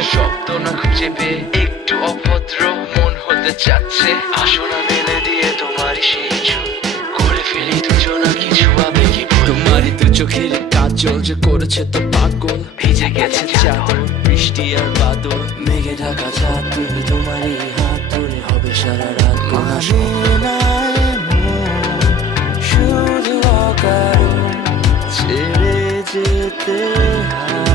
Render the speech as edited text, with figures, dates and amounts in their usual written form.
কোনো শব্দ না খুঁজে পেয়ে একটু অভদ্র মন হতে চাচ্ছে, আসো না মেলে দিয়ে তোমারই সেই চোখ, করে ফেলি দুজনা কিছু আবেগী ভুল। তোমারই দু চোখের কাজল যে করেছে তো পাগল, ভেজে গেছে চাদর বৃষ্টি আর বাদল, মেঘে ঢাকা চাঁদ তুমি তোমারই হাত ধরে হবে সারা রাত। মানে নাই মন শুধু অকারণ ছেড়ে যেতে হয়।